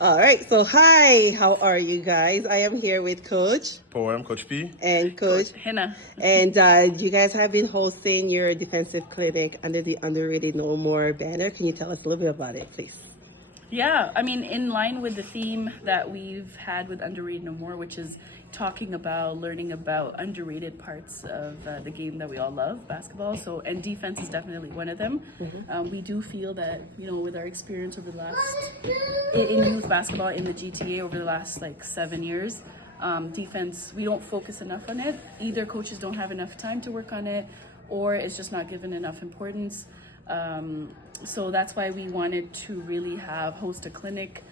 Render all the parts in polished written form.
All right, so hi, how are you guys? I am here with Coach Poeme, Coach P. and Coach Hinnah. and you guys have been hosting your defensive clinic under the Underrated No More banner. Can you tell us a little bit about it, please? Yeah, I mean, in line with the theme that we've had with Underrated No More, which is talking about, learning about underrated parts of the game that we all love, basketball. So, and defense is definitely one of them. We do feel that, with our experience over the last, in youth basketball in the GTA over the last like 7 years, defense, we don't focus enough on it. Either coaches don't have enough time to work on it, or it's just not given enough importance. So that's why we wanted to really host a clinic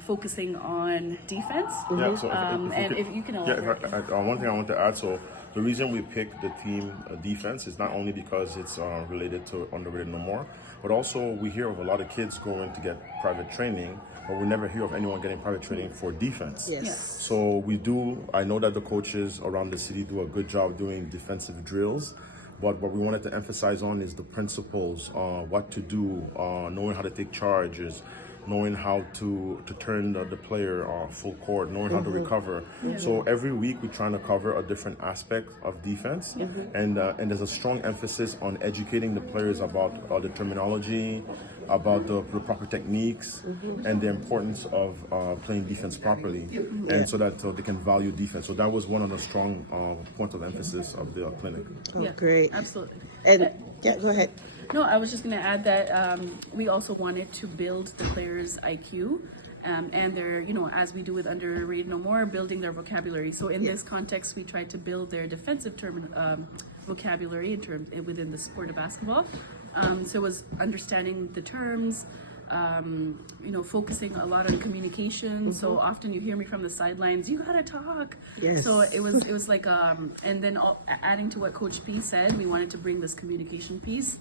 focusing on defense. Yeah, so If you can elaborate. one thing I want to add, so the reason we picked the team defense is not only because it's related to Underrated No More, but also we hear of a lot of kids going to get private training, but we never hear of anyone getting private training for defense. Yes. So I know that the coaches around the city do a good job doing defensive drills. But what we wanted to emphasize on is the principles, what to do, knowing how to take charges, knowing how to turn the player full court, knowing how to recover. So every week we're trying to cover a different aspect of defense, and there's a strong emphasis on educating the players about the terminology, about the proper techniques, and the importance of playing defense properly, and so that they can value defense. So that was one of the strong points of emphasis of the clinic. Oh, great. Absolutely. And yeah, go ahead. No, I was just going to add that we also wanted to build the players' IQ and their, as we do with Underrated No More, building their vocabulary. So in this context, we tried to build their defensive vocabulary within the sport of basketball. So it was understanding the terms, focusing a lot on communication. So often you hear me from the sidelines, you gotta talk. Yes. So it was like, and then adding to what Coach P said, we wanted to bring this communication piece.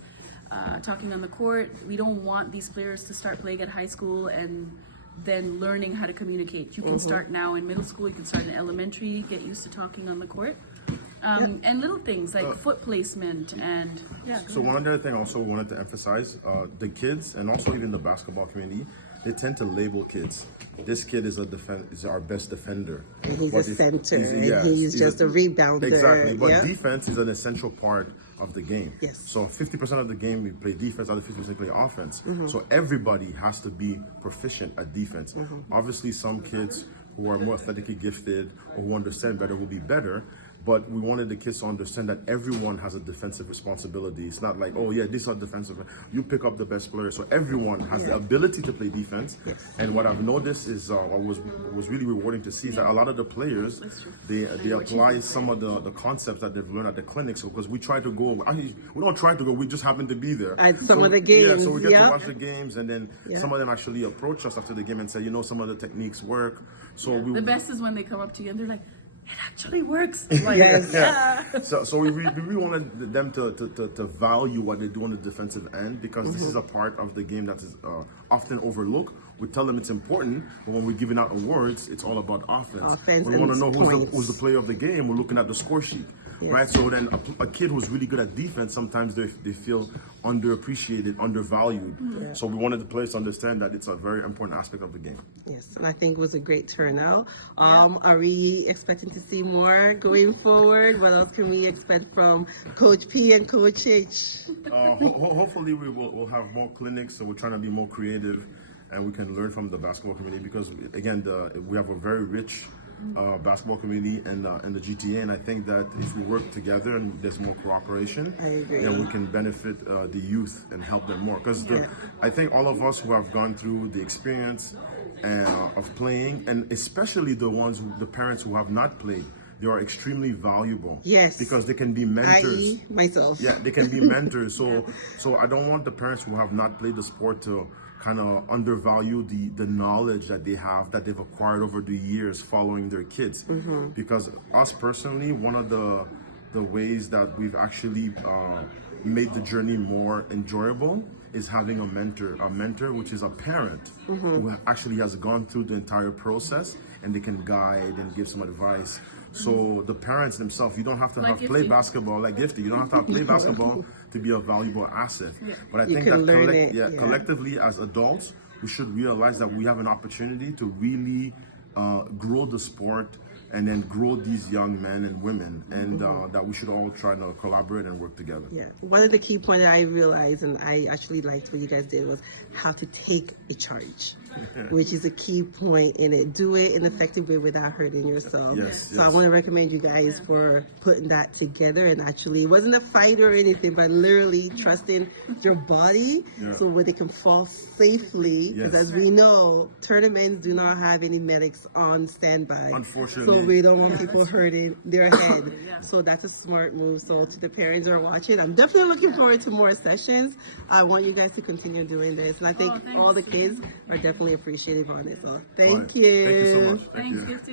Talking on the court, we don't want these players to start playing at high school and then learning how to communicate. You can start now in middle school, you can start in elementary, get used to talking on the court. And little things like foot placement and So one other thing also we wanted to emphasize, the kids and also even the basketball community, they tend to label kids. This kid is is our best defender. And he's But a if- center. He's just a rebounder. Exactly. But Yeah. defense is an essential part of the game. Yes. So 50% of the game we play defense, other 50% play offense. So everybody has to be proficient at defense. Obviously, some kids who are more athletically gifted or who understand better will be better. But we wanted the kids to understand that everyone has a defensive responsibility. It's not like, oh yeah, these are defensive. You pick up the best player. So everyone has the ability to play defense. And what I've noticed is what was really rewarding to see is that a lot of the players, they apply some of the concepts that they've learned at the clinics. So because we try to go, actually, we don't try to go, we just happen to be there. At some of the games, Yeah, so we get to watch the games, and then Yeah. some of them actually approach us after the game and say, some of the techniques work. So the best is when they come up to you and they're like, it actually works. Like, Yes. So we really wanted them to value what they do on the defensive end, because this is a part of the game that is often overlooked. We tell them it's important, but when we're giving out awards, it's all about offense. Offense We want to and know points. who's the player of the game. We're looking at the score sheet, right? So then a kid who's really good at defense, sometimes they feel underappreciated, undervalued. So we wanted the players to understand that it's a very important aspect of the game. Yes, and I think it was a great turnout. Are we expecting to see more going forward? What else can we expect from Coach P and Coach H? Hopefully we'll have more clinics, so we're trying to be more creative and we can learn from the basketball community, because again we have a very rich basketball community in the GTA, and I think that if we work together and there's more cooperation, then we can benefit the youth and help them more, because I think all of us who have gone through the experience of playing, and especially the parents who have not played, they are extremely valuable. Yes. Because they can be mentors. I.e. myself. Yeah, they can be mentors. So I don't want the parents who have not played the sport to kind of undervalue the knowledge that they have, that they've acquired over the years following their kids. Because us personally, one of the ways that we've actually made the journey more enjoyable is having a mentor which is a parent who actually has gone through the entire process, and they can guide and give some advice. So the parents themselves, you don't have to Like have played Gifty. basketball like Gifty. You don't have to have played basketball to be a valuable asset. But I think can that learn it, yeah. collectively as adults, we should realize that we have an opportunity to really grow the sport and then grow these young men and women, and that we should all try to collaborate and work together. Yeah, one of the key points that I realized, and I actually liked what you guys did, was how to take a charge, which is a key point in it. Do it in an effective way without hurting yourself. So I want to recommend you guys for putting that together, and actually, it wasn't a fight or anything, but literally trusting your body so where they can fall safely. Because as we know, tournaments do not have any medics on standby. Unfortunately. So we don't want people hurting their head. So that's a smart move. So to the parents who are watching, I'm definitely looking forward to more sessions. I want you guys to continue doing this. And I think all the kids are definitely appreciative on it. So thank you. Thank you so much. Thanks, Gifty.